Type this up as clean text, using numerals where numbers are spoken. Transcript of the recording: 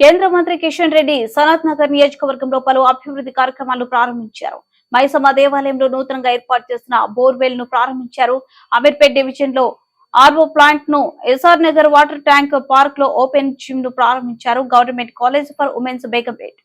కేంద్ర మంత్రి కిషన్ రెడ్డి సనత్ నగర్ నియోజకవర్గంలో పలు అభివృద్ధి కార్యక్రమాలు ప్రారంభించారు. మైసమ్మ దేవాలయంలో నూతనంగా ఏర్పాటు చేసిన బోర్వెల్ ను ప్రారంభించారు. అమీర్పేట్ డివిజన్ లో ఆర్వో ప్లాంట్ ను, SR Nagar water tank park లో ఓపెన్ జిమ్ ను ప్రారంభించారు. Government college for womens Begumpet